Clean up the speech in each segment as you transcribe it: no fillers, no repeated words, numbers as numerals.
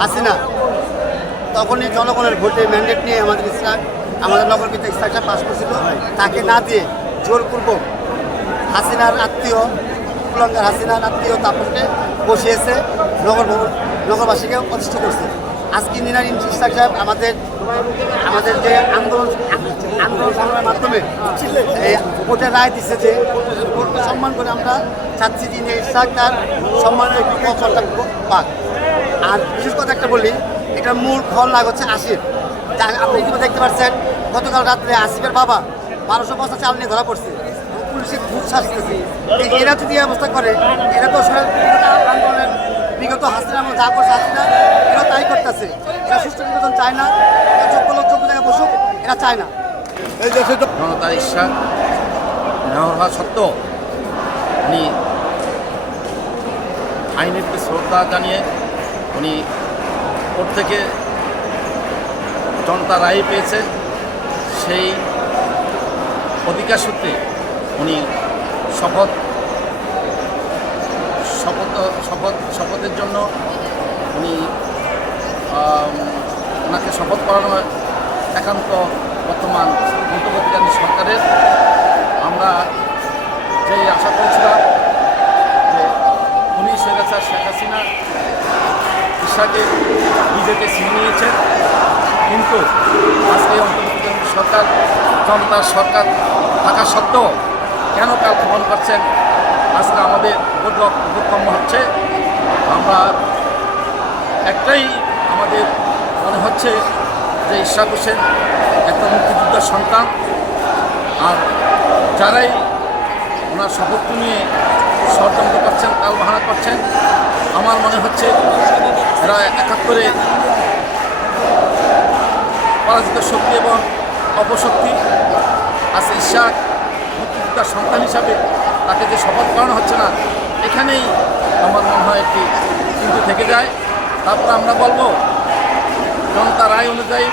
হাসিনা তখনই জনগণের ভোটে ম্যান্ডেট নিয়ে আমাদের নগরপিতা ইসলাকটা পাস করছিল। তাকে না দিয়ে জোরপূর্বক হাসিনার আত্মীয় কুলাঙ্গার হাসিনার আত্মীয় তাপসকে বসিয়েছে, নগরবাসীকে অতিষ্ঠ করছে। আজকে নিনার ইসলাক সাহেব আমাদের যে আন্দোলন সংগ্রামের মাধ্যমে এই ভোটের রায় দিচ্ছে, যে ভোটকে সম্মান করে আমরা চাচ্ছি যে ইসলাক তার সম্মানের একটু পথটা পাক। আর বিশেষ কথা একটা বলি, এটার মূল ফল লাগ হচ্ছে আসিফ। আপনি কিন্তু দেখতে পাচ্ছেন গতকাল রাত্রে আসিফের বাবা 1200 বস্তা চাল নিয়ে ধরা পড়ছে, পুলিশে ঘুষ শাসতেছে। এরা যদি অবস্থা করে, এরা তো আন্দোলনের বিগত হাসিনা যা করছে হাসিনা এরা তাই করতেছে। এরা সুষ্ঠু নির্বাচন চায় না, যোগ্য লোক যোগ্য জায়গায় বসুক, এরা চায় না। জনতার ইচ্ছা নেওয়া হওয়া সত্ত্বেও উনি আইনের প্রতি শ্রদ্ধা জানিয়ে উনি কোর্ট থেকে জনতা রায় পেয়েছে, সেই অধিকার সূত্রে উনি শপথের জন্য ওনাকে শপথ করানো একান্ত বর্তমান অন্তর্বর্তীকালীন সরকারের। আমরা যে আশা করেছিলাম যে উনি শেখ হাসিনা ইশাকে বিজেপি ছিনিয়ে নিয়েছেন, কিন্তু আজকে অন্তর্বর্তীকালীন সরকার জনতার সরকার থাকা সত্ত্বেও কেন কাল ক্ষমণ করছেন? আজকে আমাদের বোধগম্য হচ্ছে, আমরা একটাই আমাদের মনে হচ্ছে যে ইশাক হোসেন একটা মুক্তিযোদ্ধার সন্তান, আর যারাই ওনার শপথ নিয়ে ষড়যন্ত্র করছেন, তালবাহানা করছেন, আমার মনে হচ্ছে এরা 71-এ পরাজিত শক্তি এবং অপশক্তি। আজ ইশাক মুক্তিযোদ্ধার সন্তান হিসাবে তাকে যে শপথ করানো হচ্ছে না, এখানেই আমার মনে হয় একটি কিন্তু থেকে যায়। তারপর আমরা বলবো জনতা রায় অনুযায়ী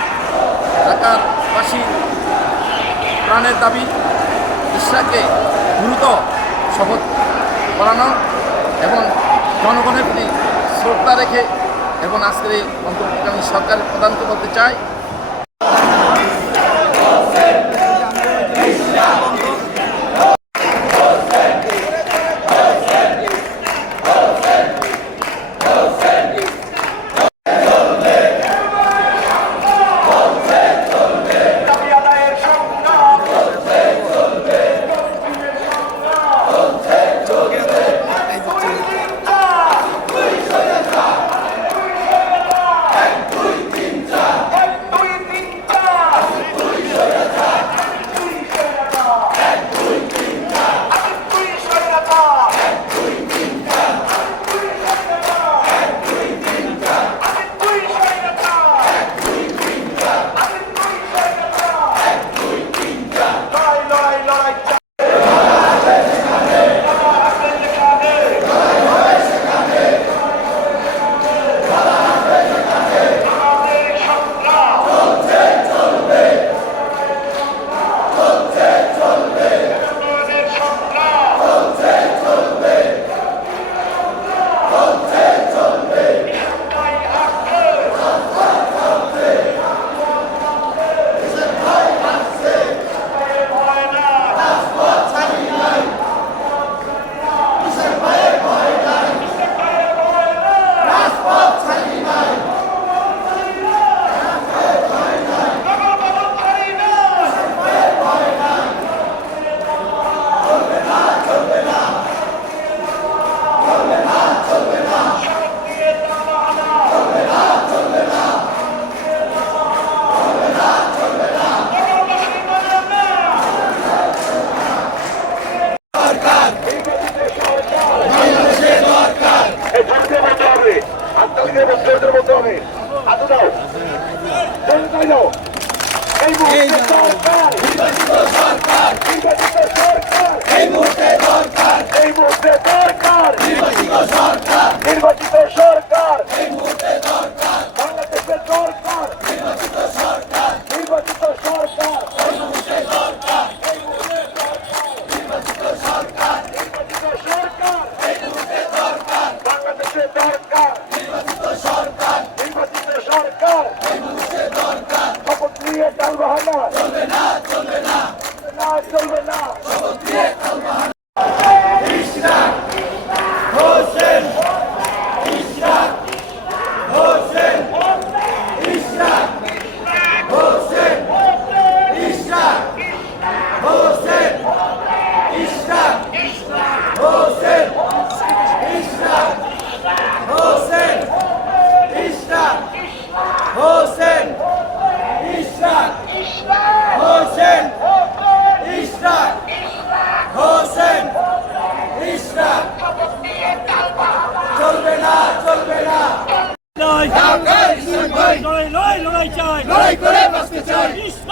ঢাকারবাসী প্রাণের দাবি, ইশাককে দ্রুত শপথ করানো এবং জনগণের প্রতি শ্রদ্ধা রেখে এবং আজকের এই অন্তর্বর্তীকালীন সরকারের প্রধানকে বলতে চাই,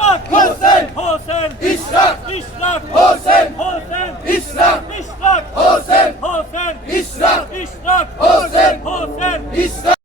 ইশরাক হোসেন হোসেন ইশরাক ইশরাক হোসেন হোসেন ইশরাক ইশরাক হোসেন হোসেন ইশরাক ইশরাক হোসেন হোসেন ইশরাক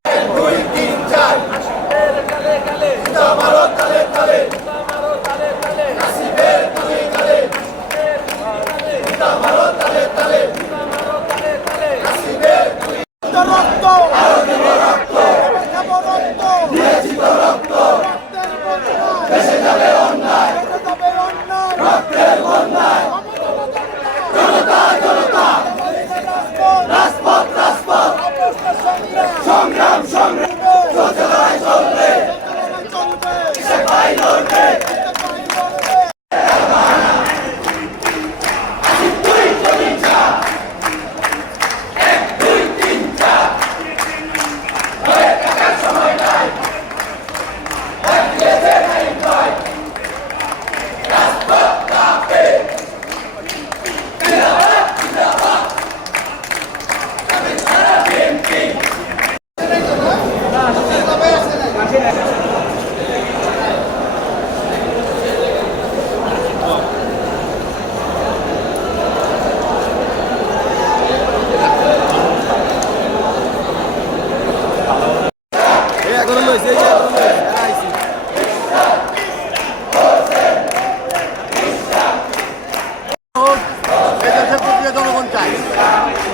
এদেশের প্রতিটা জনগণ চায়,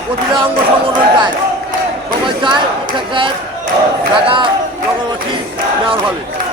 প্রতিটা অঙ্গ সংগঠন চায়, সবাই চায় ঢাকা নগরবাসী নেওয়ার হবে।